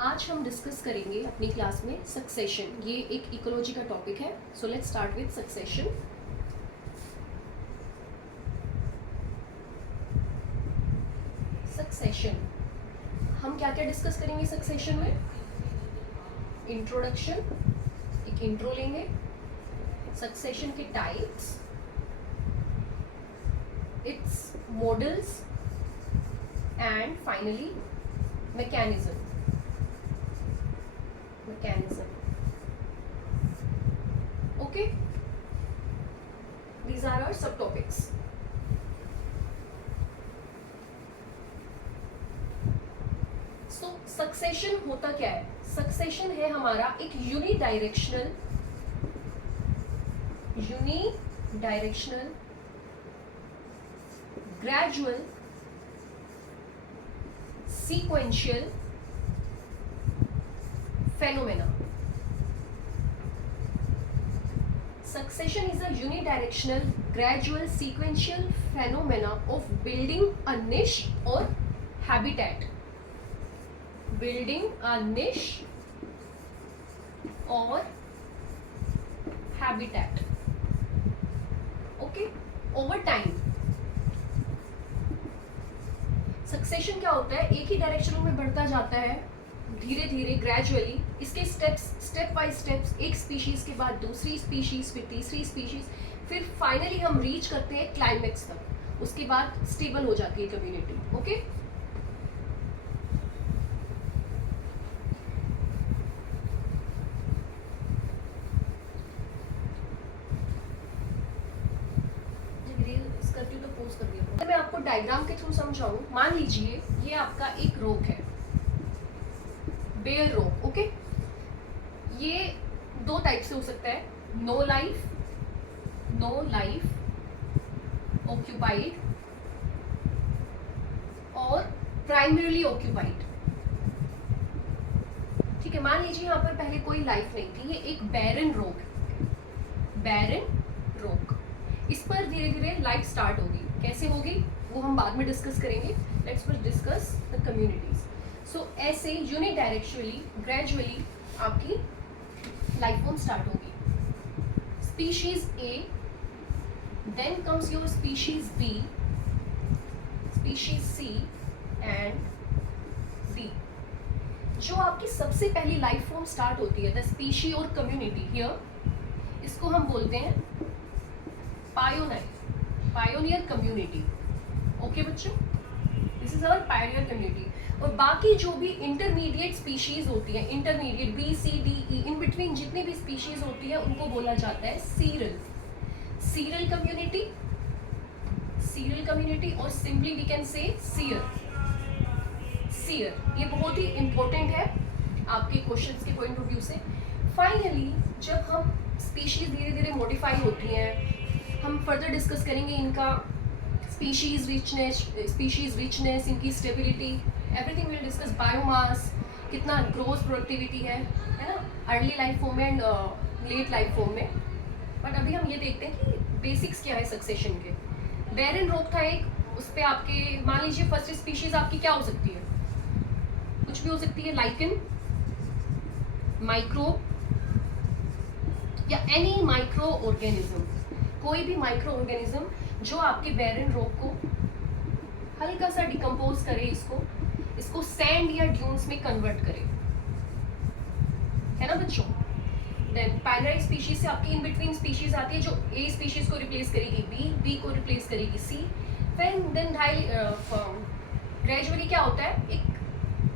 आज हम डिस्कस करेंगे अपनी क्लास में सक्सेशन। ये एक इकोलॉजी का टॉपिक है। So let's start with succession. Succession हम क्या क्या डिस्कस करेंगे सक्सेशन में? इंट्रोडक्शन, एक इंट्रो लेंगे, सक्सेशन के types, it's models and finally mechanism. Okay, these are our subtopics. So succession होता क्या है? सक्सेशन है हमारा एक unidirectional gradual sequential phenomena. Succession is a unidirectional, gradual, sequential phenomena of building a niche or habitat. Building a niche or habitat. Okay, over time. Succession क्या होता है? एक ही डायरेक्शन में बढ़ता जाता है धीरे धीरे, ग्रेजुअली। इसके स्टेप बाय स्टेप्स, एक स्पीशीज के बाद दूसरी स्पीशीज, फिर तीसरी स्पीशीज, फिर फाइनली हम रीच करते हैं क्लाइमेक्स तक। उसके बाद स्टेबल हो जाती है कम्युनिटी। ओके, करती हूँ तो पोस्ट कर दिया। मैं आपको डायग्राम के थ्रू समझाऊं। मान लीजिए ये आपका एक रोक है, बेयर रोक। ओके, ये दो टाइप से हो सकता है, नो लाइफ ऑक्यूपाइड और प्राइमरीली ऑक्यूपाइड। ठीक है, मान लीजिए यहाँ पर पहले कोई लाइफ नहीं थी, ये एक बैरन रोक। इस पर धीरे धीरे लाइफ स्टार्ट होगी। कैसे होगी वो हम बाद में डिस्कस करेंगे। Let's first discuss the communities. So ऐसे यूनिडायरेक्शनली, ग्रेजुअली आपकी लाइफ फॉर्म स्टार्ट होगी। Species A, then comes your species B, species C and D. जो आपकी सबसे पहली लाइफ फॉर्म स्टार्ट होती है, द स्पीशी और कम्युनिटी हियर, इसको हम बोलते हैं पायोनियर कम्युनिटी। ओके बच्चों, this is our pioneer community. और बाकी जो भी इंटरमीडिएट स्पीशीज होती है, intermediate B C D E, in between जितनी भी स्पीशीज होती है उनको बोला जाता है सीरल कम्युनिटी और simply we can say sere. ये बहुत ही इंपॉर्टेंट है आपके क्वेश्चंस के पॉइंट ऑफ व्यू से। फाइनली जब हम स्पीशीज धीरे धीरे मॉडिफाई होती हैं, हम फर्दर डिस्कस करेंगे इनका स्पीशीज रिचनेस, इनकी stability, everything will discuss. Biomass, कितना ग्रोथ प्रोडक्टिविटी है ना, अर्ली लाइफ फॉर्म में एंड लेट लाइफ फॉर्म में। बट अभी हम ये देखते हैं कि बेसिक्स क्या है सक्सेशन के। बैरन रोक था एक, उस पर आपके मान लीजिए फर्स्ट स्पीशीज आपकी क्या हो सकती है? कुछ भी हो सकती है, लाइकन, माइक्रो या एनी माइक्रो ऑर्गेनिज्म, कोई भी माइक्रो ऑर्गेनिज्म जो आपके बैरन रॉक को हल्का सा डिकम्पोज करे, इसको सैंड या ड्यून्स में कन्वर्ट करे, है ना बच्चों। देन पायराइट स्पीशीज से आपकी इन बिटवीन स्पीशीज आती है जो ए स्पीशीज को रिप्लेस करेगी बी को रिप्लेस करेगी सी। देन ग्रेजुअली क्या होता है, एक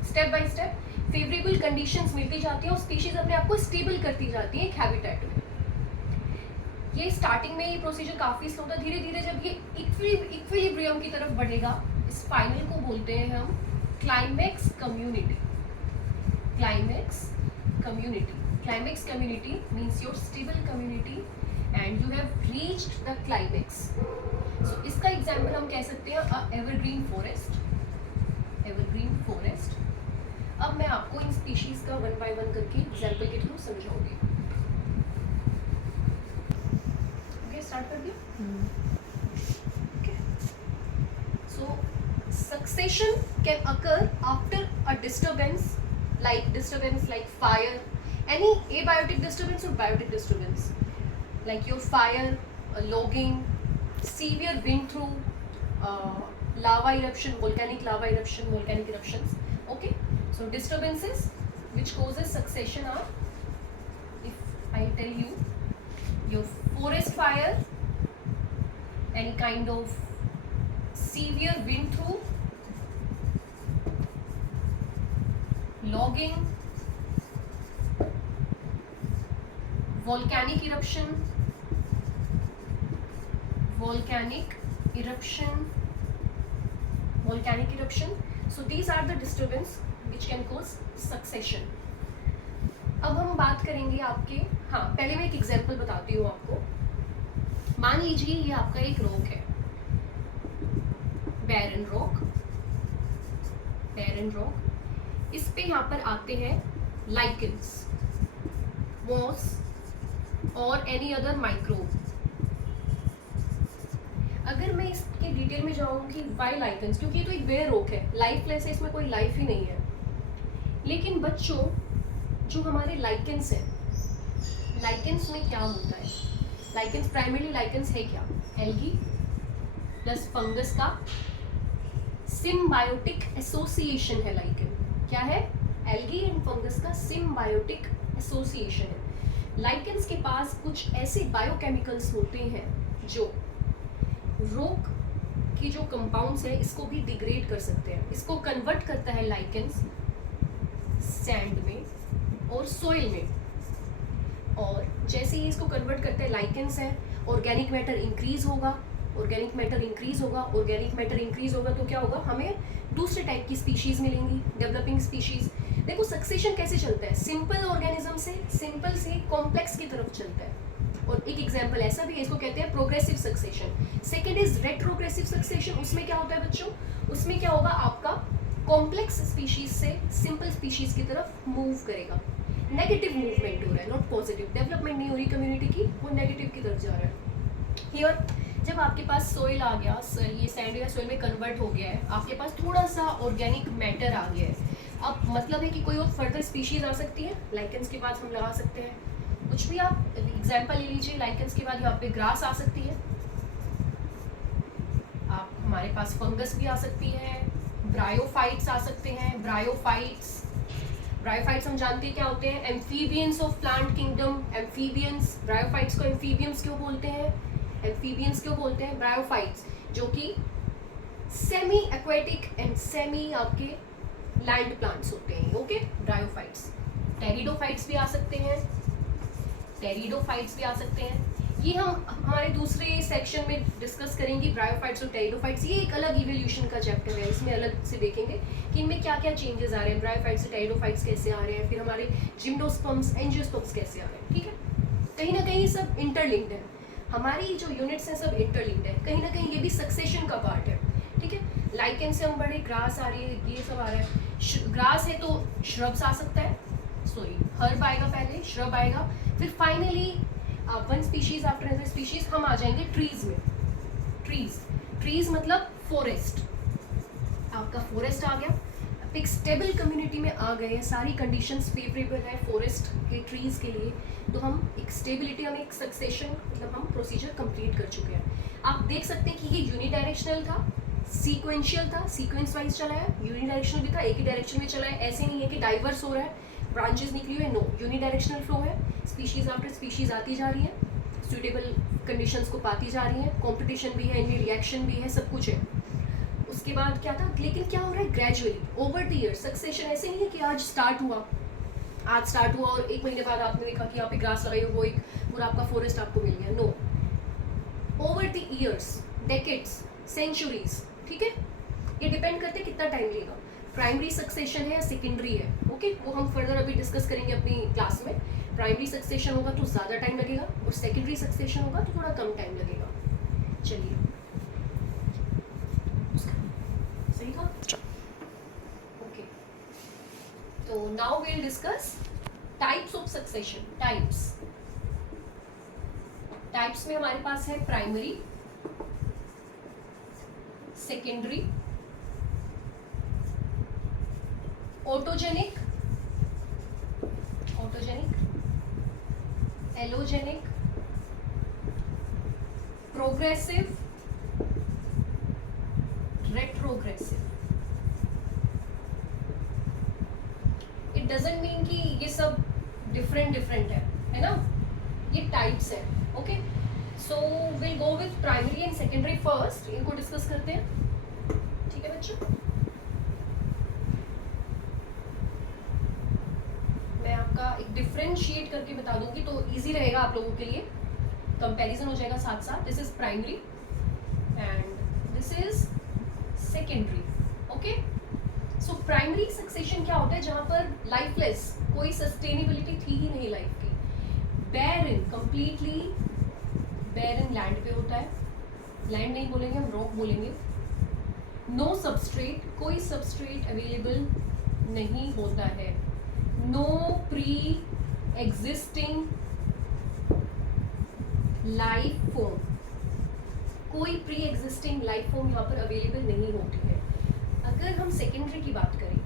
step by step favourable conditions मिलती जाती है और स्पीशीज अपने आप को स्टेबल करती जाती है एक हैबिटेट में। ये स्टार्टिंग में ये प्रोसीजर काफ़ी स्लो था। धीरे धीरे जब ये इक्विलिब्रियम की तरफ बढ़ेगा, इस फाइनल को बोलते हैं हम climax community means your stable community and you have reached the climax. So इसका एग्जाम्पल हम कह सकते हैं एवरग्रीन फॉरेस्ट। अब मैं आपको इन स्पीशीज का वन बाय वन करके एग्जाम्पल के थ्रू समझाऊंगी। स्टार्ट कर दिया। Okay. So succession can occur after a disturbance like disturbance like fire, any abiotic disturbance or biotic disturbance, like your fire, logging, severe wind through, lava eruption, volcanic lava eruption, volcanic eruptions. Okay, so disturbances which causes succession are, if I tell you, your forest fire, any kind of severe wind through, logging, volcanic eruption, so these are the disturbance which can cause succession. अब हम बात करेंगे आपके, हाँ पहले मैं एक example बताती हूँ आपको. मान लीजिए ये आपका एक रॉक है, बैरन रॉक. इस पे यहाँ पर आते हैं लाइकेंस, मॉस और एनी अदर माइक्रोब. अगर मैं इसके डिटेल में जाऊंगी वाई लाइकेंस, क्योंकि ये तो एक बेयर रॉक है, लाइफलेस है, इसमें कोई लाइफ ही नहीं है. लेकिन बच्चों जो हमारे लाइकेंस है, लाइकेंस में क्या होता है? लाइकेंस प्राइमरी लाइकेंस है क्या? एल्गी प्लस फंगस का सिम्बायोटिक एसोसिएशन है लाइकेन. क्या है? एल्गी एंड फंगस का सिम्बायोटिक एसोसिएशन है. लाइकेंस के पास कुछ ऐसे बायोकेमिकल्स होते हैं जो रॉक की जो कंपाउंड्स है इसको भी डिग्रेड कर सकते हैं. इसको कन्वर्ट करता है लाइकेंस सैंड में और सोइल में. और जैसे ही इसको कन्वर्ट करते हैं, लाइकेंस है, ऑर्गेनिक मैटर इंक्रीज होगा तो क्या होगा? हमें दूसरे टाइप की स्पीशीज मिलेंगी, डेवलपिंग स्पीशीज. देखो सक्सेशन कैसे चलता है, सिंपल ऑर्गेनिज्म से सिंपल से कॉम्प्लेक्स की तरफ चलता है. और एक एग्जांपल ऐसा भी है, इसको कहते हैं progressive succession. Second is retrogressive succession. उसमें क्या होता है बच्चों? उसमें क्या होगा? आपका कॉम्प्लेक्स स्पीशीज से सिंपल स्पीशीज की तरफ मूव करेगा. नेगेटिव मूवमेंट हो रहा है, नॉट पॉजिटिव. डेवलपमेंट नहीं हो रही कम्युनिटी की, वो नेगेटिव की तरफ जा रहा है. हियर जब आपके पास सोइल आ गया, ये सैंड या सोइल में कन्वर्ट हो गया है, आपके पास थोड़ा सा ऑर्गेनिक मैटर आ गया है. अब मतलब है कि कोई और फर्दर स्पीशीज आ सकती है. लाइकेंस के बाद हम लगा सकते हैं कुछ भी. आप एग्जांपल ले लीजिए, लाइकेंस के बाद यहाँ पे ग्रास आ सकती है, आप हमारे पास फंगस भी आ सकती है, ब्रायोफाइट्स आ सकते हैं. ब्रायोफाइट्स हम जानते हैं क्या होते हैं? Amphibians of plant kingdom. Amphibians, bryophytes को एम्फीबियंस क्यों बोलते हैं? ब्रायोफाइट्स जो कि सेमी एक्वेटिक एंड सेमी आपके लैंड प्लांट्स होते हैं. Okay, bryophytes. टेरिडोफाइट्स भी आ सकते हैं. ये हम हमारे दूसरे सेक्शन में डिस्कस करेंगे, ब्रायोफाइट्स और टेरिडोफाइट्स. ये एक अलग इवोल्यूशन का चैप्टर है, इसमें अलग से देखेंगे कि इनमें क्या क्या चेंजेस आ रहे हैं, ब्रायोफाइट्स से टेरिडोफाइट्स कैसे आ रहे हैं, फिर हमारे जिम्नोस्पर्म्स, एंजियोस्पर्म्स कैसे आ रहे हैं. ठीक है, कहीं ना कहीं सब इंटरलिंक्ड है. हमारी जो यूनिट्स हैं सब इंटरलिंक्ड है, कहीं ना कहीं ये भी सक्सेशन का पार्ट है. ठीक है, लाइकेन से हम बड़े, ग्रास आ रही है, ये सब आ रहा है. ग्रास है तो श्रब्स आ सकता है, सॉरी हर्ब आएगा पहले, श्रब आएगा, फिर finally one species after another species हम आ जाएंगे ट्रीज में. ट्रीज मतलब फॉरेस्ट. आपका फॉरेस्ट आ गया, आप एक स्टेबल कम्युनिटी में आ गए हैं, सारी कंडीशंस फेवरेबल है फॉरेस्ट के ट्रीज के लिए, तो हम एक स्टेबिलिटी, हम एक सक्सेशन मतलब हम प्रोसीजर कंप्लीट कर चुके हैं. आप देख सकते हैं कि ये यूनिडायरेक्शनल था, सीक्वेंशियल था, सीक्वेंस वाइज चला है, यूनिडायरेक्शनल भी था, एक ही डायरेक्शन में चला है. ऐसे नहीं है कि डाइवर्स हो रहा है, ब्रांचेस निकली हुई है, नो, यूनिडायरेक्शनल फ्लो है. स्पीशीज आफ्टर स्पीशीज आती जा रही है, सूटेबल कंडीशंस को पाती जा रही है, कंपटीशन भी है, इनमें रिएक्शन भी है, सब कुछ है. उसके बाद क्या था, लेकिन क्या हो रहा है gradually over the year. Succession ऐसे नहीं है कि आज स्टार्ट हुआ और एक महीने बाद आपने देखा कि यहाँ पे ग्रास लगाई, वो एक पूरा आपका फॉरेस्ट आपको मिल गया. No, over the years, decades, centuries. ठीक है, ये डिपेंड करते हैं कितना टाइम लेगा. प्राइमरी सक्सेशन है या सेकेंडरी है, ओके, वो हम फर्दर अभी डिस्कस करेंगे अपनी क्लास में. प्राइमरी सक्सेशन होगा तो ज़्यादा टाइम लगेगा और सेकेंडरी सक्सेशन होगा तो थोड़ा कम टाइम लगेगा. चलिए, सही था. ओके, तो now we will discuss types of succession. Types में हमारे पास है primary, secondary, autogenic allogenic, progressive, retrogressive. It doesn't mean कि ये सब डिफरेंट है ना, ये टाइप्स है। Okay, so will go with primary and secondary first, इनको डिस्कस करते हैं। ठीक है बच्चों, मैं आपका एक डिफरेंशिएट करके बता दूंगी तो इजी रहेगा आप लोगों के लिए, कंपैरिजन हो जाएगा साथ साथ। This is primary and this is secondary. Okay, so primary succession क्या होता है, जहां पर लाइफलेस, कोई सस्टेनेबिलिटी थी ही नहीं लाइफ की, बैरन, कंप्लीटली बैरन लैंड पे होता है। लैंड नहीं बोलेंगे हम, रॉक बोलेंगे। नो सबस्ट्रेट, कोई सबस्ट्रेट अवेलेबल नहीं होता है। No pre existing life form, कोई प्री एग्जिस्टिंग लाइफ फॉर्म यहाँ पर अवेलेबल नहीं होती है। अगर हम सेकेंडरी की बात करें,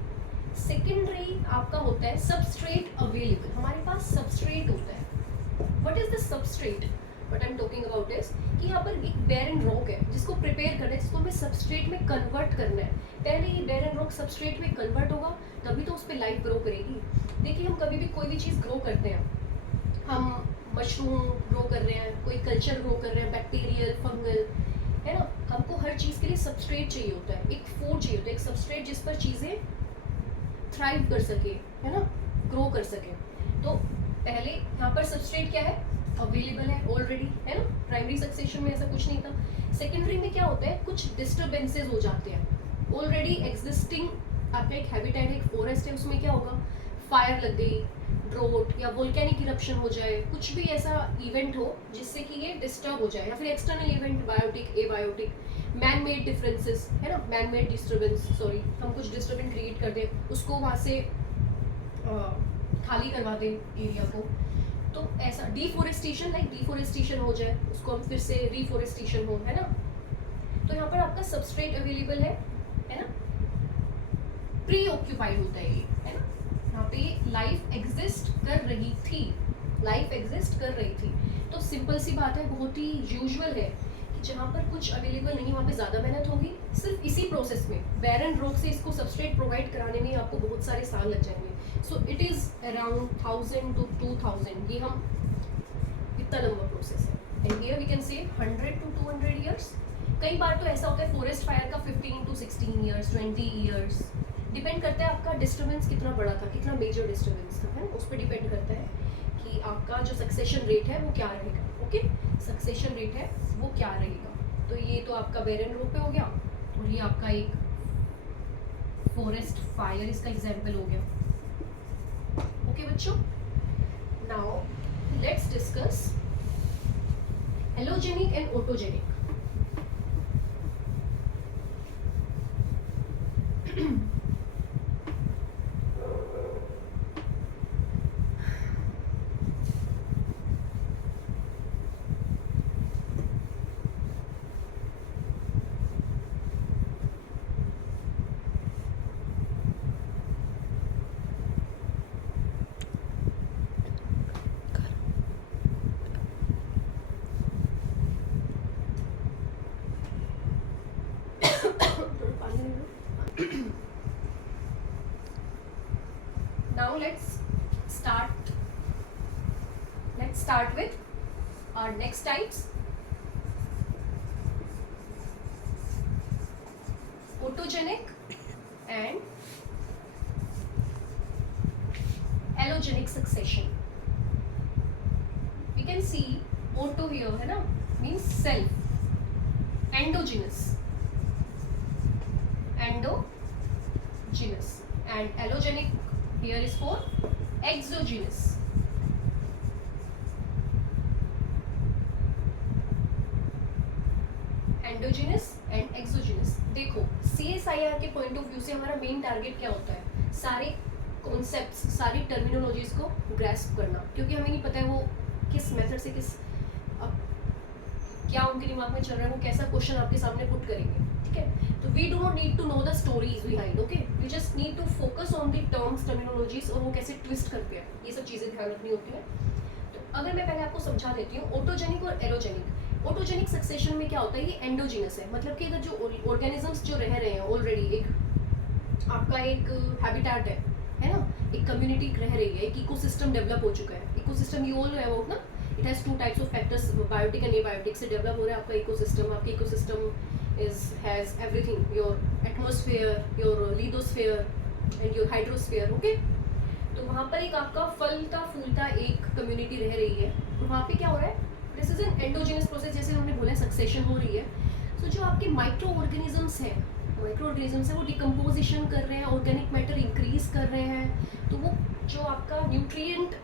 सेकेंडरी आपका होता है सबस्ट्रेट अवेलेबल, हमारे पास सबस्ट्रेट होता है। What is the substrate, what I am talking about is कि यहाँ पर एक बैरन रॉक है जिसको प्रिपेयर करना है, जिसको हमें सबस्ट्रेट में कन्वर्ट करना है। पहले ये बैरन रॉक सबस्ट्रेट में कन्वर्ट होगा, तभी तो उस पर लाइफ ग्रो करेगी। देखिए, हम कभी भी कोई भी चीज़ ग्रो करते हैं, हम मशरूम ग्रो कर रहे हैं, कोई कल्चर ग्रो कर रहे हैं, बैक्टीरियल, फंगल, है ना, हमको हर चीज़ के लिए सबस्ट्रेट चाहिए होता है, एक फूड चाहिए होता है, एक सबस्ट्रेट जिस पर चीज़ें थ्राइव कर सके, है ना, ग्रो कर सके। तो पहले यहाँ पर सबस्ट्रेट क्या है, अवेलेबल है ऑलरेडी, है ना। प्राइमरी सक्सेशन में ऐसा कुछ नहीं था। सेकेंडरी में क्या होता है, कुछ डिस्टर्बेंसेज हो जाते हैं। ऑलरेडी एग्जिस्टिंग आपका एक हैबिटेट है, एक फॉरेस्ट है, उसमें क्या होगा, फायर लग गई, ड्रोट या वोल्केनिक इरप्शन हो जाए, कुछ भी ऐसा इवेंट हो जिससे कि ये डिस्टर्ब हो जाए, या फिर external event, biotic, abiotic, man made differences, है ना, मैन मेड डिस्टर्बेंस, सॉरी, हम कुछ डिस्टर्बेंस क्रिएट कर दें, उसको वहाँ से खाली करवा दें एरिया को, तो ऐसा डिफोरेस्टेशन, लाइक डिफोरेस्टेशन हो जाए, उसको हम फिर से रिफोरेस्टेशन हो, है ना। तो यहाँ पर आपका सबस्ट्रेट अवेलेबल है ना, प्री ऑक्यूपाइड होता है ये, है ना। यहाँ पे लाइफ एग्जिस्ट कर रही थी, लाइफ एग्जिस्ट कर रही थी। तो सिंपल सी बात है, बहुत ही यूजुअल है कि जहाँ पर कुछ अवेलेबल नहीं, वहाँ पे ज़्यादा मेहनत होगी। सिर्फ इसी प्रोसेस में, बैरन रॉक से इसको सबस्ट्रेट प्रोवाइड कराने में आपको बहुत सारे साल लग जाएंगे। So it is around 1000 to 2000, ये हम इतना लंबा प्रोसेस है। एंड हियर वी कैन से 100 to 200 ईयर्स। कई बार तो ऐसा होता है फॉरेस्ट फायर का 15 to 16 ईयर्स, 20 ईयर्स, डिपेंड करता है आपका डिस्टर्बेंस कितना बड़ा था, कितना मेजर डिस्टर्बेंस था, है ना, उस पर डिपेंड करता है कि आपका जो सक्सेशन रेट है वो क्या रहेगा। ओके, सक्सेशन रेट है वो क्या रहेगा। तो ये तो आपका बैरन रॉक पे हो गया, और ये आपका एक फॉरेस्ट फायर इसका एग्जाम्पल हो गया। ओके बच्चों, now let's discuss allogenic and autogenic. Now let's start with our next types. Autogenic and allogenic succession. We can see auto here है ना, means self, endogenous, and allogenic here is for exogenous. Endogenous and exogenous. देखो, CSIR के point of view से हमारा main target क्या होता है, सारे कॉन्सेप्ट्स, सारी टर्मिनोलॉजीज को ग्रैस्प करना, क्योंकि हमें नहीं पता है वो किस मेथड से, किस क्या उनके दिमाग में चल रहा है, वो कैसा क्वेश्चन आपके सामने पुट करेंगे, ठीक है। तो we do not need to know the stories behind, okay, we just need to focus on the terms, terminologies, और वो कैसे ट्विस्ट करते हैं, ये सब चीज़ें ध्यान रखनी होती है। तो अगर मैं पहले आपको समझा देती हूँ ऑटोजेनिक और एलोजेनिक। ऑटोजेनिक सक्सेशन में क्या होता है, ये एंडोजीनस है, मतलब कि अगर जो ऑर्गेनिजम्स जो रह रहे हैं ऑलरेडी, एक आपका एक हैबिटेट है ना, एक कम्युनिटी रह रही है, एक इकोसिस्टम डेवलप हो चुका है। इकोसिस्टम यू ऑल अबाउट ना, it has 2 types of factors, biotic and abiotic से डेवलप हो रहा है आपका इकोसिस्टम। आपका ecosystem has everything, your atmosphere, your lithosphere and your hydrosphere, okay. तो वहाँ पर एक आपका फलता फूलता एक कम्युनिटी रह रही है, और वहाँ पे क्या हो रहा है, this is an endogenous process, जैसे हमने बोला सक्सेशन हो रही है। तो जो आपके माइक्रो ऑर्गेनिजम्स हैं, वो डिकम्पोजिशन कर रहे हैं, ऑर्गेनिक मैटर इंक्रीज कर रहे हैं। तो वो जो आपका न्यूट्रिएंट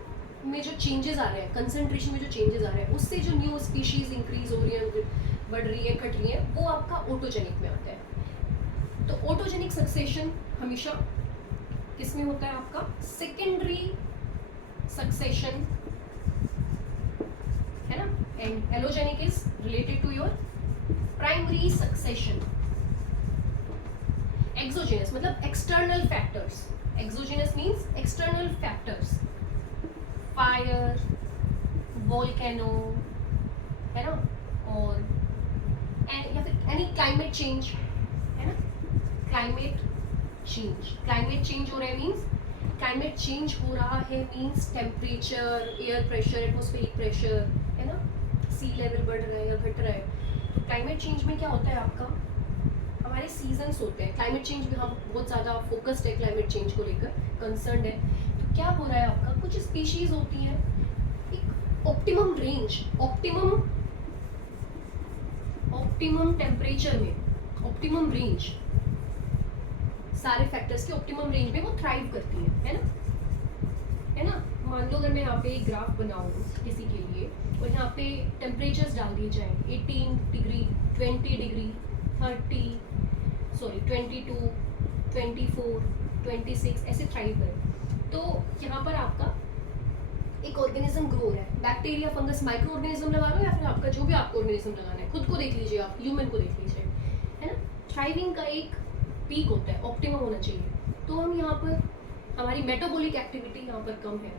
में जो चेंजेस आ रहे हैं, कंसनट्रेशन में जो चेंजेस आ रहे हैं, उससे जो न्यू स्पीशीज इंक्रीज हो रही है, बढ़ रही है, घट रही है, वो आपका ऑटोजेनिक में आता है। तो ऑटोजेनिक सक्सेशन हमेशा किसमें होता है आपका, सेकेंडरी सक्सेशन है ना, and allogenic is related to your primary succession. Exogenous मतलब external factors, exogenous means external factors, fire, volcano है ना, और या फिर एनी क्लाइमेट चेंज है ना, क्लाइमेट चेंज हो रहा है मीन्स, क्लाइमेट चेंज हो रहा है means temperature, air pressure, atmospheric pressure है ना, सी लेवल बढ़ रहा है या घट रहा है। तो क्लाइमेट चेंज में क्या होता है आपका, हमारे सीजन्स होते हैं। क्लाइमेट चेंज में हम बहुत ज़्यादा फोकस्ड है, क्लाइमेट चेंज को लेकर कंसर्न है। तो क्या हो रहा है आपका, कुछ स्पीशीज होती हैं एक ऑप्टिमम रेंज, ऑप्टिमम टेम्परेचर में, ऑप्टिमम रेंज, सारे फैक्टर्स के ऑप्टिमम रेंज में वो थ्राइव करती है ना। मान लो अगर मैं यहाँ पे एक ग्राफ बनाऊँ किसी के लिए, और यहाँ पे टेम्परेचर्स डाल दिए जाएं 18 डिग्री, 20 डिग्री, 22, 24, 26 ऐसे थ्राइव करें, तो यहाँ पर आपका एक ऑर्गेनिज्म ग्रो हो रहा है, बैक्टीरिया, फंगस, माइक्रो ऑर्गेनिज्म लगा लो, या फिर आपका जो भी आपको ऑर्गेनिज्म लगाना है, खुद को देख लीजिए, आप ह्यूमन को देख लीजिए, है ना। थ्राइविंग का एक पीक होता है, ऑप्टिमम होना चाहिए। तो हम यहाँ पर हमारी मेटाबॉलिक एक्टिविटी यहाँ पर कम है,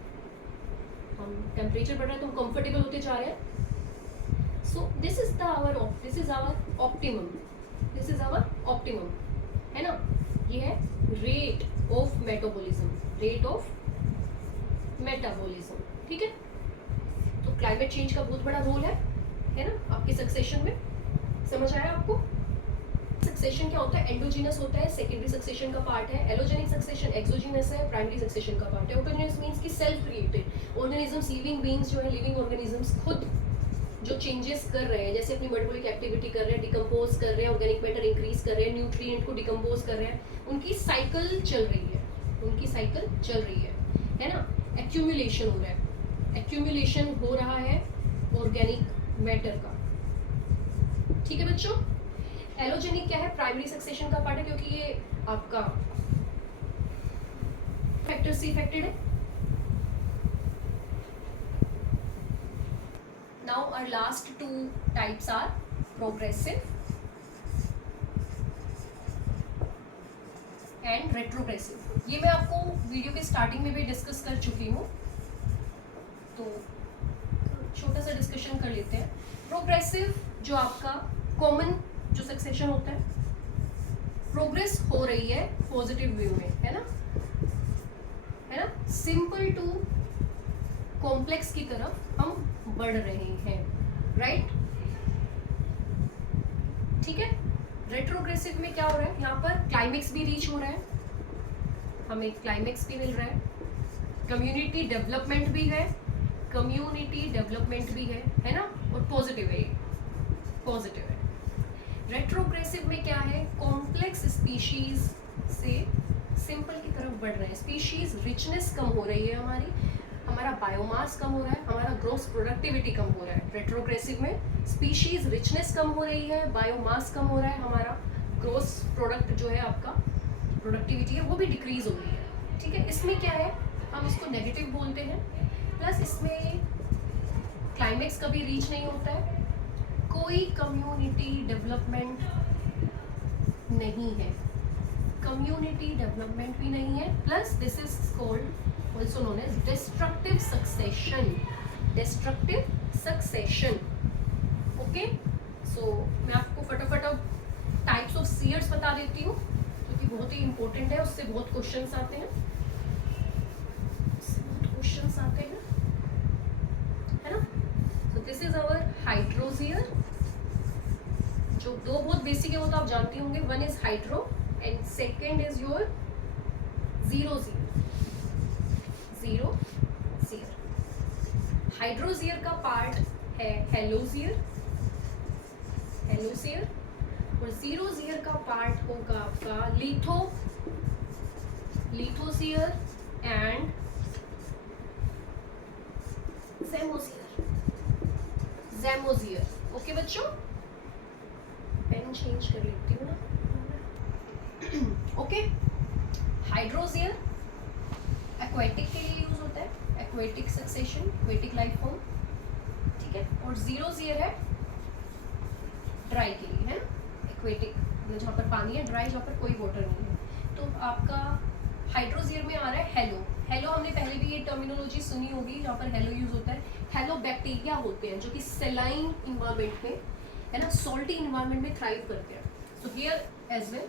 हम टेम्परेचर बढ़ रहा है तो हम कंफर्टेबल होते जा रहे हैं। So this is our optimum है ना। ये है रेट ऑफ मेटाबॉलिज्म, ठीक है। तो क्लाइमेट चेंज का बहुत बड़ा रोल है ना आपके सक्सेशन में, समझ आया आपको। सक्सेशन क्या होता है, एंडोजीनस होता है, सेकेंडरी सक्सेशन का पार्ट है। एलोजेनिक सक्सेशन एक्सोजीनस है, प्राइमरी सक्सेशन का पार्ट है। ऑटोजीनस मींस कि self created organisms, living beings जो है, लिविंग ऑर्गेनिजम्स खुद जो चेंजेस कर रहे हैं, जैसे अपनी मेटाबॉलिक एक्टिविटी कर रहे हैं, डिकम्पोज कर रहे हैं, ऑर्गेनिक मैटर इंक्रीज कर रहे हैं, न्यूट्रिएंट को डिकम्पोज कर रहे हैं, उनकी साइकिल चल रही है ना। एक्यूमुलेशन हो रहा है ऑर्गेनिक मैटर का, ठीक है बच्चों। एलोजेनिक क्या है, प्राइमरी सक्सेशन का पार्ट है, क्योंकि ये आपका फैक्टर से इफेक्टेड है। Now our last 2 types are progressive and retrogressive. ये मैं आपको वीडियो के स्टार्टिंग में भी डिस्कस कर चुकी हूँ, तो छोटा सा डिस्कशन कर लेते हैं। प्रोग्रेसिव जो आपका कॉमन जो सक्सेशन होता है, प्रोग्रेस हो रही है पॉजिटिव व्यू में, है ना, सिंपल टू कॉम्प्लेक्स की तरफ हम बढ़ रहे हैं, राइट, ठीक है। रेट्रोग्रेसिव में क्या हो रहा है, यहाँ पर क्लाइमेक्स भी रीच हो रहा है, हमें क्लाइमेक्स भी मिल रहा है, कम्युनिटी डेवलपमेंट भी है ना, और पॉजिटिव है। रेट्रोग्रेसिव में क्या है, कॉम्प्लेक्स स्पीशीज से सिंपल की तरफ बढ़ रहे हैं, स्पीशीज रिचनेस कम हो रही है, हमारा बायोमास कम हो रहा है, हमारा ग्रोस प्रोडक्टिविटी कम हो रहा है। रेट्रोग्रेसिव में स्पीशीज रिचनेस कम हो रही है, बायोमास कम हो रहा है, हमारा ग्रोस प्रोडक्ट जो है आपका प्रोडक्टिविटी है वो भी डिक्रीज हो रही है, ठीक है। इसमें क्या है, हम इसको नेगेटिव बोलते हैं, प्लस इसमें क्लाइमेक्स कभी रीच नहीं होता है, कोई कम्युनिटी डेवलपमेंट नहीं है, भी नहीं है, plus this is called also known as destructive succession. destructive succession. Okay, so मैं आपको फटाफट अब टाइप्स ऑफ सीयर्स बता देती हूँ क्योंकि बहुत ही इंपॉर्टेंट है, उससे बहुत क्वेश्चंस आते हैं, है ना. So this is our hydrosere. जो दो बहुत बेसिक है वो तो आप जानते होंगे. One is hydro and second is your xerosere. Xerosere. Hydrosere का पार्ट है हेलोजियर, हेलोजियर, और जीरोजियर का पार्ट होगा आपका लिथोजियर एंड ज़ैमोजियर. ओके बच्चों, पेन चेंज कर लेती हूँ ना. ओके, हाइड्रोजियर एक्वेटिक के लिए यूज होता है, aquatic succession, aquatic life form, ठीक है. और जीरोजियर है ड्राई के लिए, है ना. एक्वेटिक मतलब जहाँ पर पानी है, ड्राई जहाँ पर कोई वाटर नहीं है. तो आपका हाइड्रोजियर में आ रहा है हेलो. हेलो हमने पहले भी ये टर्मिनोलॉजी सुनी होगी जहाँ पर हेलो यूज होता है. हेलो बैक्टीरिया होते हैं जो कि सेलाइन इन्वायरमेंट में, है ना, सॉल्टी इन्वायरमेंट में थ्राइव करते हैं. So here as well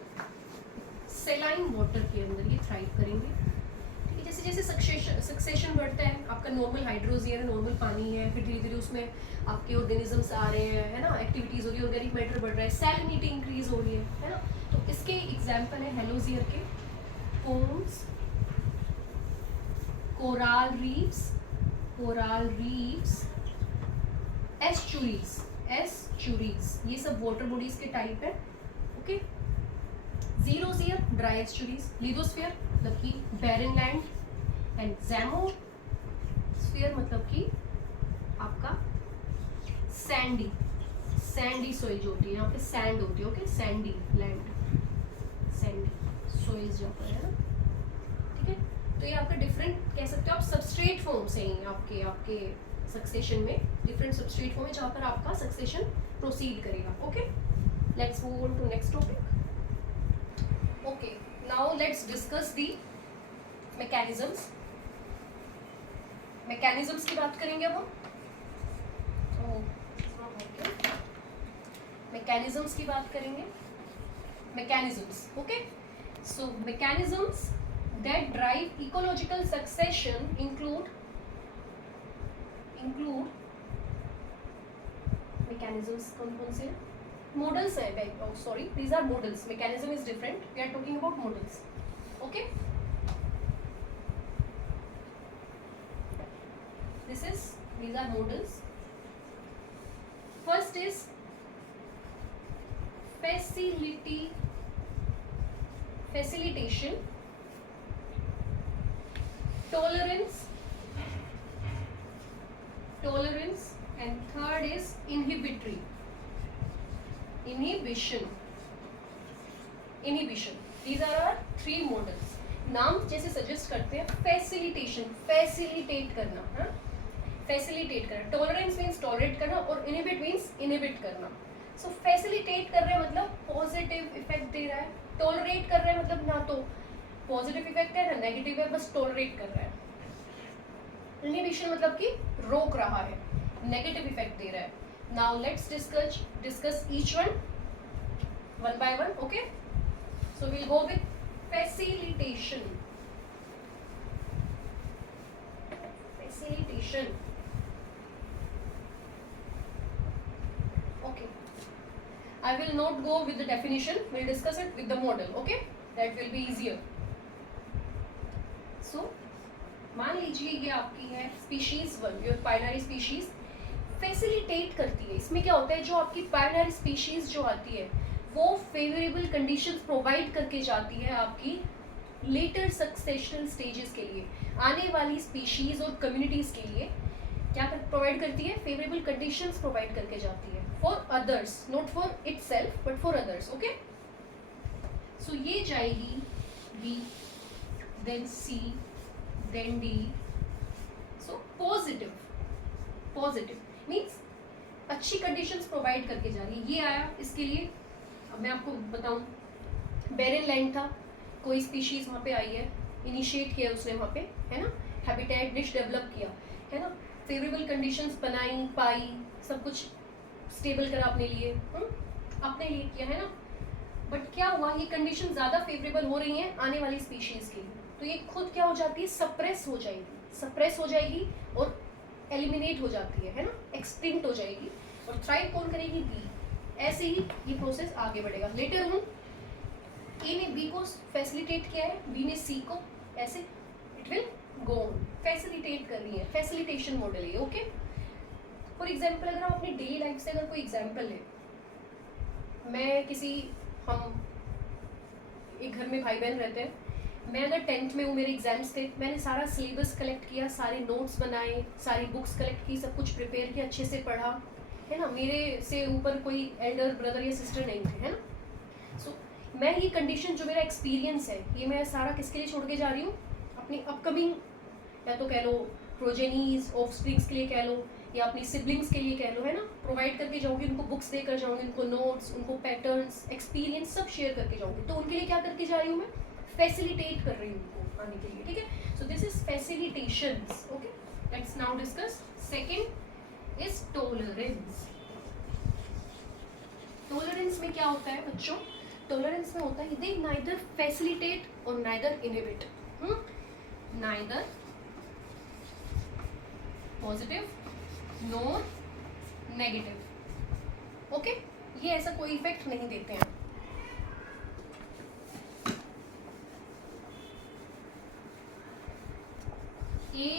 saline water के अंदर ये थ्राइव करेंगे. ठीक है, जैसे जैसे सक्सेशन बढ़ता है, आपका नॉर्मल हाइड्रोजियर है, नॉर्मल पानी है, फिर धीरे धीरे उसमें आपके ऑर्गेनिजम्स आ रहे हैं, है ना, एक्टिविटीज हो रही है, ऑर्गेनिक मैटर बढ़ रहा है, सैलिनिटी इंक्रीज हो रही है ना. तो इसके एग्जाम्पल है हेलोजियर के पोन्स, कोराल रीफ्स, एस्चुरीज, ये सब वाटर बॉडीज के टाइप है. ओके, जीरोजियर ड्राई एस्चुरीज, लिथोस्फीयर मतलब कि बैरन लैंड, एंड ज़ैमोस्फीयर मतलब कि आपका सैंडी सॉइल जो होती है, यहाँ पे सैंड होती है. Okay, Sandy land, Sandy soil जहाँ पर है ना. ठीक है, तो ये आपका डिफरेंट कह सकते हो आप सबस्ट्रेट फॉर्म्स हैं आपके सक्सेशन में. डिफरेंट सबस्ट्रेट फॉर्म है जहाँ पर आपका सक्सेशन प्रोसीड करेगा. Okay, let's move on to next topic. Okay, now let's discuss the mechanisms की बात करेंगे अब हम. मैकेनिज्म्स की बात करेंगे. Mechanisms, okay. So mechanisms that drive ecological succession include mechanisms. कौन से models है? Sorry, these are models. Mechanism is different. We are talking about models. Okay. These are models. First is facilitation, tolerance, and third is inhibition. These are our three models. नाम जैसे suggest करते हैं, facilitate करना, tolerance means tolerate करना, और inhibit means inhibit करना. सो facilitate कर रहे हैं मतलब पॉजिटिव इफेक्ट दे रहा है, टॉलरेट कर रहे हैं मतलब ना तो पॉजिटिव इफेक्ट है ना नेगेटिव है, बस टॉलरेट कर रहा है. इनहिबिशन मतलब कि रोक रहा है, नेगेटिव इफेक्ट दे रहा है. Now let's discuss each one by one. Okay, so we'll go with facilitation. Okay, I will not go with the definition, we'll discuss it with the model. Okay, that will be easier. So मान लीजिए ये आपकी है species 1, your पायनरी species facilitate करती है. इसमें क्या होता है, जो आपकी पायनरी स्पीशीज जो आती है वो फेवरेबल कंडीशंस प्रोवाइड करके जाती है आपकी लेटर सक्सेशनल स्टेजेस के लिए. आने वाली स्पीशीज और कम्युनिटीज के लिए क्या प्रोवाइड करती है, फेवरेबल कंडीशंस प्रोवाइड करके जाती है for others, not for itself but for others. Okay, so ये जाएगी B, then C, then D. So positive means अच्छी कंडीशंस प्रोवाइड करके जा रही है. ये आया इसके लिए. अब मैं आपको बताऊं, बैरन लैंड था, कोई स्पीशीज वहाँ पे आई है, इनिशिएट किया उसने वहाँ पे, है ना, हैबिटेट निश डेवलप किया, है ना, फेवरेबल कंडीशंस बनाई पाई, सब कुछ स्टेबल करा अपने लिए, अपने लिए किया है ना। बट क्या हुआ, ये कंडीशन ज़्यादा फेवरेबल हो रही हैं आने वाली स्पीशीज़ के लिए, तो ये खुद क्या हो जाती है, सप्रेस हो जाएगी और एलिमिनेट हो जाती है ना, एक्सटिंक्ट हो जाएगी। और थ्राइव कौन करेगी, बी। ऐसे ही ये प्रोसेस आगे बढ़ेगा। लेटर ऑन ए ने बी को फैसिलिटेट किया है, बी ने सी को, ऐसे it will go on. Facilitate कर रही है, फैसिलिटेशन मॉडल है, ओके। फॉर एग्जाम्पल अगर हम अपनी डेली लाइफ से अगर कोई एग्जाम्पल है, हम एक घर में भाई बहन रहते हैं, मैं अगर 10th में हूँ, मेरे एग्जाम्स थे, मैंने सारा सिलेबस कलेक्ट किया, सारे नोट्स बनाए, सारी बुक्स कलेक्ट की, सब कुछ प्रिपेयर किया, अच्छे से पढ़ा, है ना। मेरे से ऊपर कोई एल्डर ब्रदर या सिस्टर नहीं थे, है ना। सो मैं ये कंडीशन, जो मेरा एक्सपीरियंस है, ये मैं सारा किसके लिए छोड़ के जा रही हूँ, अपनी अपकमिंग, या तो कह लो प्रोजेनीज, ऑफस्प्रिंग्स के लिए कह लो, या अपनी सिबलिंग्स के लिए कह लो, है ना। प्रोवाइड करके जाऊँगी, उनको बुक्स देकर जाऊँगी, उनको नोट्स, उनको पैटर्न्स, एक्सपीरियंस सब शेयर करके जाऊँगी। तो उनके लिए क्या करके जा रही हूँ मैं, फैसिलिटेट कर रही हूँ उनको आने के लिए, ठीक है। So this is facilitations, okay. Let's now discuss second is tolerance. Tolerance में क्या होता है बच्चों, टॉलरेंस में होता है दे नाइदर फैसिलिटेट और neither inhibit, neither positive nor negative, okay. ये ऐसा कोई इफेक्ट नहीं देते हैं। A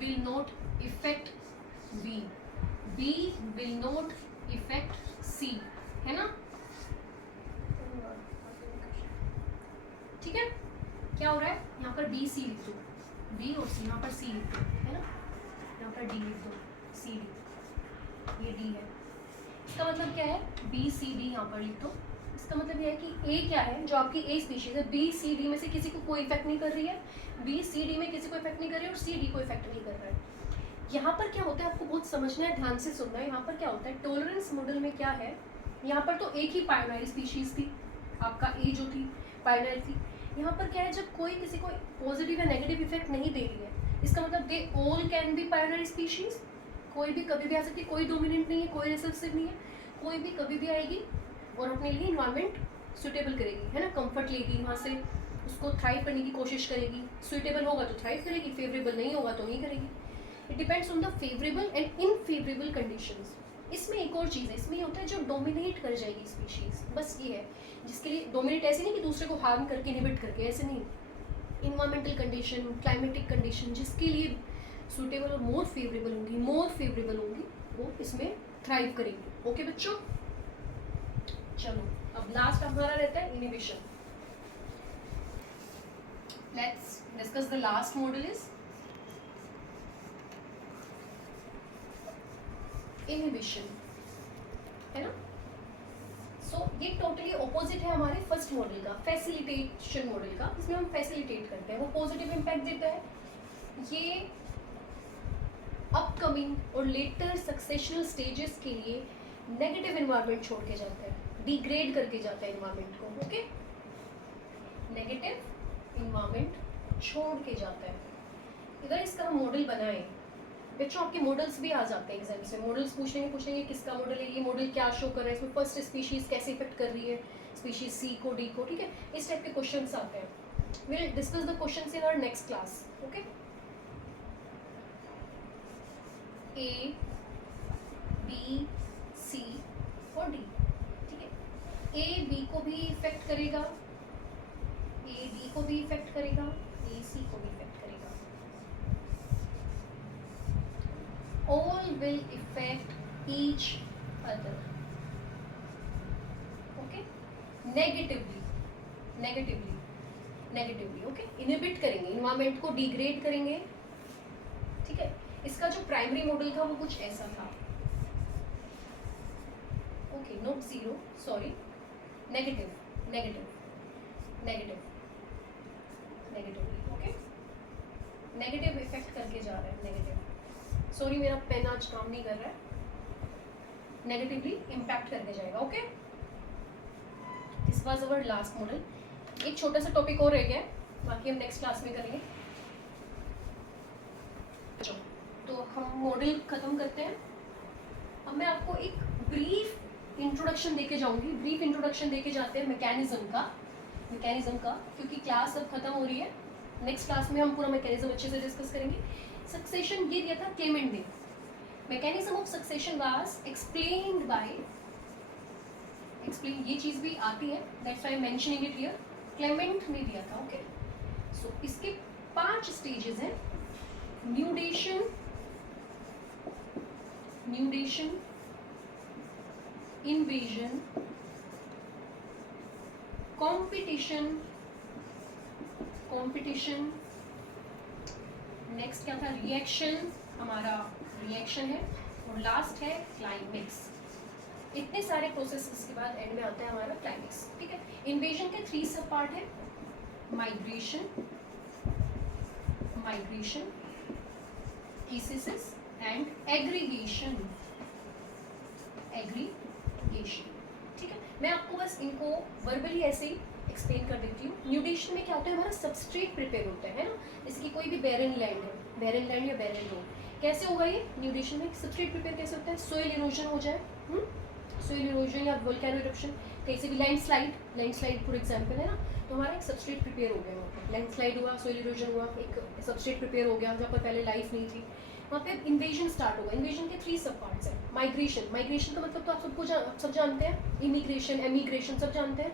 will not affect B, B will not affect C, है ना। ठीक है, क्या हो रहा है यहाँ पर B C लिख दो, B और C, यहाँ पर C लिख दो, है ना, यहाँ पर D लिख दो, C D, ये D है। इसका मतलब क्या है, B C D यहाँ पर लिख दो। इसका मतलब यह है कि A क्या है, जो आपकी A स्पीशीज है, B C D में से किसी को कोई इफेक्ट नहीं कर रही है, B C D में किसी को इफेक्ट नहीं कर रही है, और C D को इफेक्ट नहीं कर रहा है। यहाँ पर क्या होता है, आपको बहुत समझना है, ध्यान से सुनना है। यहाँ पर क्या होता है, टॉलरेंस मॉडल में क्या है, यहाँ पर तो एक ही पायोनियर स्पीशीज थी, आपका A जो थी पायोनियर थी। यहाँ पर क्या है, जब कोई किसी को पॉजिटिव या नेगेटिव इफेक्ट नहीं दे रही है, इसका मतलब they all can be pioneer species, कोई भी कभी भी आ सकती है, कोई डोमिनेंट नहीं है, कोई रिसेसिव नहीं है, कोई भी कभी भी आएगी और अपने लिए इन्वायरमेंट सुटेबल करेगी, है ना, कंफर्ट लेगी, वहाँ से उसको थ्राइव करने की कोशिश करेगी। सुटेबल होगा तो थ्राइव करेगी, फेवरेबल नहीं होगा तो नहीं करेगी। It depends on the favourable and unfavourable conditions. इसमें एक और चीज़ है, इसमें ये होता है जो डोमिनेट कर जाएगी स्पीशीज, बस ये है, जिसके लिए डोमिनेट ऐसे नहीं कि दूसरे को हार्म करके इनहिबिट करके, ऐसे नहीं। इन्वायरमेंटल कंडीशन, क्लाइमेटिक कंडीशन जिसके लिए सुटेबल और मोर फेवरेबल होंगी वो इसमें थ्राइव करेंगी। ओके बच्चों, चलो अब लास्ट हमारा रहता है inhibition. Let's discuss the last model is inhibition, है ना। सो ये टोटली ऑपोजिट है हमारे फर्स्ट मॉडल का, फैसिलिटेशन मॉडल का। इसमें हम फैसिलिटेट करते हैं, वो पॉजिटिव इम्पैक्ट देता है, ये अपकमिंग और लेटर सक्सेशनल स्टेजेस के लिए नेगेटिव इन्वायरमेंट छोड़ के जाता है, डिग्रेड करके जाता है इन्वायरमेंट को, ओके। नेगेटिव इन्वायरमेंट छोड़ के जाता है। इधर इसका हम मॉडल बनाए बच्चों, आपके मॉडल्स भी आ जाते हैं एग्जाम से, मॉडल्स पूछेंगे किसका मॉडल है, ये मॉडल क्या शो कर रहा है, इसमें फर्स्ट स्पीशीज कैसे इफेक्ट कर रही है स्पीशीज सी को, डी को, ठीक है। इस टाइप के क्वेश्चंस आते हैं। Will discuss the questions in our next class, okay. A B C और डी, ठीक है। ए बी को भी इफेक्ट करेगा, ए डी को भी इफेक्ट करेगा, ए सी को भी इफेक्ट करेगा। All will affect each other, okay, negatively, okay, inhibit करेंगे, इन्वायरमेंट को डिग्रेड करेंगे, ठीक है। इसका जो प्राइमरी मॉडल था वो कुछ ऐसा था, okay, note zero, sorry, negatively, okay, negative effect करके जा रहा है, नेगेटिव, सॉरी मेरा पेन आज काम नहीं कर रहा है, नेगेटिवली इम्पैक्ट करके जाएगा, okay. This was our last model. एक छोटा सा टॉपिक और रह गया है, बाकी हम नेक्स्ट क्लास में करेंगे। तो हम मॉडल ख़त्म करते हैं। अब मैं आपको एक ब्रीफ इंट्रोडक्शन देके जाऊंगी, ब्रीफ इंट्रोडक्शन देके जाते हैं मैकेनिज्म का, क्योंकि क्लास अब खत्म हो रही है। नेक्स्ट क्लास में हम पूरा मैकेनिज्म अच्छे से डिस्कस करेंगे। सक्सेशन ये दिया था क्लेमेंट ने। Mechanism of succession was explained bye, ये चीज़ भी आती है, that's why I am mentioning it here, Clement ने दिया था। ओके, सो इसके 5 स्टेजेस हैं। न्यूडेशन, इन्वेजन, कंपटीशन, नेक्स्ट क्या था, रिएक्शन, हमारा रिएक्शन है, और लास्ट है क्लाइमेक्स। इतने सारे प्रोसेसेस के बाद एंड में आता है हमारा क्लाइमेक्स। ठीक है, इन्वेजन के 3 सब पार्ट है, माइग्रेशन, एसिसिस एंड एग्रीगेशन। ठीक है, मैं आपको बस इनको वर्बली ऐसे ही एक्सप्लेन कर देती हूँ। न्यूडेशन में क्या होता है, हमारा सबस्ट्रेट प्रिपेयर होता है ना, जैसे कि कोई भी बैरन लैंड है, बैरन लैंड या बैरन रोड, कैसे होगा ये न्यूडेशन में? सबस्ट्रेट प्रिपेयर कैसे होता है? सोइल इरोजन हो जाए, सोइल इरोजन या वोल्केनो इरप्शन, कहीं भी लैंडस्लाइड फॉर एग्जांपल है ना, तो हमारा एक सबस्ट्रेट प्रिपेयर हो गया, वहाँ पर लैंडस्लाइड हुआ, सोइल इरोजन हुआ, एक सबस्ट्रेट प्रिपेयर हो गया, जहाँ पर पहले लाइफ नहीं थी, वहाँ पे इन्वेजन स्टार्ट होगा। इन्वेजन के 3 सब पार्ट्स हैं। माइग्रेशन का मतलब तो आप सब जानते हैं, इमिग्रेशन, एमिग्रेशन सब जानते हैं।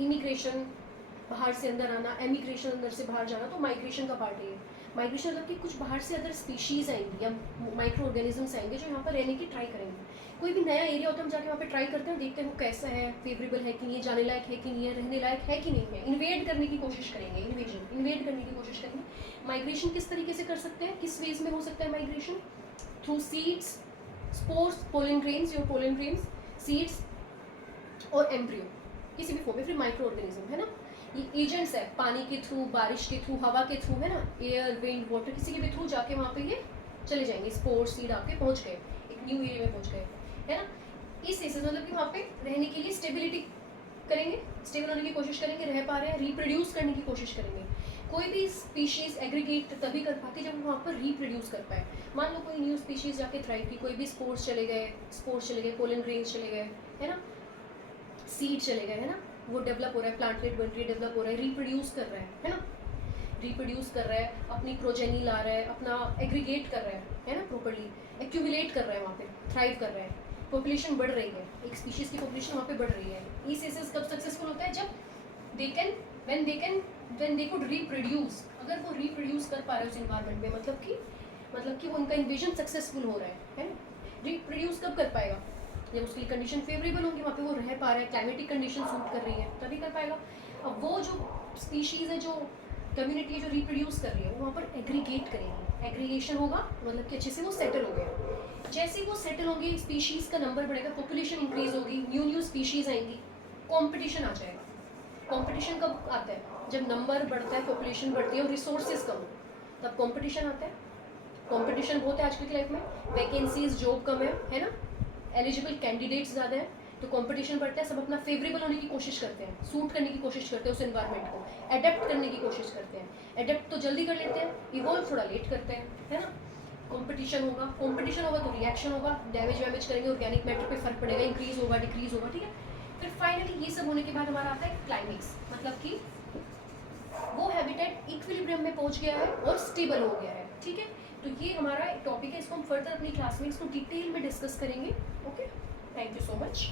इमिग्रेशन बाहर से अंदर आना, एमिग्रेशन अंदर से बाहर जाना, तो माइग्रेशन का पार्ट है। माइग्रेशन मतलब कि कुछ बाहर से अदर स्पीशीज़ आएंगी या माइक्रो ऑर्गेनिजम्स आएंगे जो यहाँ पर रहने की ट्राई करेंगे। कोई भी नया एरिया होता है, हम जाके वहाँ पे ट्राई करते हैं, देखते हैं वो कैसा है, फेवरेबल है कि नहीं, जाने लायक है कि नहीं है, रहने लायक है कि नहीं है, इन्वेड करने की कोशिश करेंगे, इन्वेड करने की कोशिश करेंगे। माइग्रेशन किस तरीके से कर सकते हैं, किस वेज में हो सकता है migration? Through seeds, spores, pollen grains, seeds और एम्ब्रियो, किसी भी फॉर्म में, फिर माइक्रो ऑर्गेनिज्म है ना, ये एजेंट्स है, पानी के थ्रू, बारिश के थ्रू, हवा के थ्रू है ना, एयर, विंड, वाटर, किसी के भी थ्रू जाके वहाँ पे ये चले जाएंगे, स्पोर, सीड आपके पहुँच गए, एक न्यू एरिया में पहुँच गए, है ना। इस केसेस मतलब कि वहाँ पे रहने के लिए स्टेबिलिटी करेंगे, स्टेबल होने की कोशिश करेंगे, रह पा रहे हैं, रिप्रोड्यूस करने की कोशिश करेंगे। कोई भी स्पीशीज़ एग्रीगेट तभी कर पाती है जब वहाँ पर रिप्रोड्यूस कर पाए। मान लो कोई न्यू स्पीशीज़ जाके थ्राइव की, कोई भी स्पोर्स चले गए, पोलन ग्रेन्स चले गए, है ना, सीड चले गए, है ना, वो डेवलप हो रहा है, प्लांटलेट बन रही है, डेवलप हो रहा है, रिप्रोड्यूस कर रहा है ना, रिप्रोड्यूस कर रहा है, अपनी प्रोजेनी ला रहा है, अपना एग्रीगेट कर रहा है ना, प्रॉपर्ली एक्यूमुलेट कर रहा है, वहाँ पे थ्राइव कर रहा है, पॉपुलेशन बढ़ रही है, एक स्पीशीज़ की पॉपुलेशन वहाँ पे बढ़ रही है। इस केसेस कब सक्सेसफुल होता है? जब when they could reproduce, अगर वो रिप्रोड्यूस कर पा रहे हैं उस इन्वायरमेंट में, मतलब कि वो उनका इन्वेजन सक्सेसफुल हो रहा है। रिप्रोड्यूस कब कर पाएगा? जब उसकी कंडीशन फेवरेबल होगी, वहाँ पे वो रह पा रहा है, क्लाइमेटिक कंडीशन सूट कर रही है, तभी कर पाएगा। अब वो जो स्पीशीज़ है, जो कम्युनिटी है जो रिप्रोड्यूस कर रही है, वो वहाँ पर एग्रीगेट करेगी, एग्रीगेशन होगा, मतलब कि अच्छे से वो सेटल हो गया। जैसे वो सेटल होंगे, स्पीशीज़ का नंबर बढ़ेगा, पॉपुलेशन इंक्रीज होगी, न्यू स्पीशीज़ आएंगी, कॉम्पिटिशन आ जाएगा। कॉम्पिटिशन कब आता है? जब नंबर बढ़ता है, पॉपुलेशन बढ़ती है और रिसोर्सेज कम हो, तब कॉम्पिटिशन आता है। कॉम्पिटिशन बहुत है आजकल की लाइफ में, वैकेंसीज, जॉब कम है ना, एलिजिबल कैंडिडेट्स ज़्यादा है, तो कंपटीशन बढ़ता है, सब अपना फेवरेबल होने की कोशिश करते हैं, सूट करने की कोशिश करते हैं उस एनवायरनमेंट को, अडेप्ट करने की कोशिश करते हैं। अडेप्ट तो जल्दी कर लेते हैं, इवॉल्व थोड़ा लेट करते हैं, है ना। कंपटीशन होगा तो रिएक्शन होगा, डैमेज करेंगे, ऑर्गेनिक मैटर पे फर्क पड़ेगा, इंक्रीज होगा, डिक्रीज होगा, ठीक है। फिर फाइनली ये सब होने के बाद हमारा आता है क्लाइमेक्स, मतलब कि वो हैबिटेट इक्विलिब्रियम में पहुंच गया है और स्टेबल हो गया है, ठीक है। तो ये हमारा टॉपिक है, इसको हम फर्दर अपनी क्लास में इसको डिटेल में डिस्कस करेंगे। Okay, thank you so much.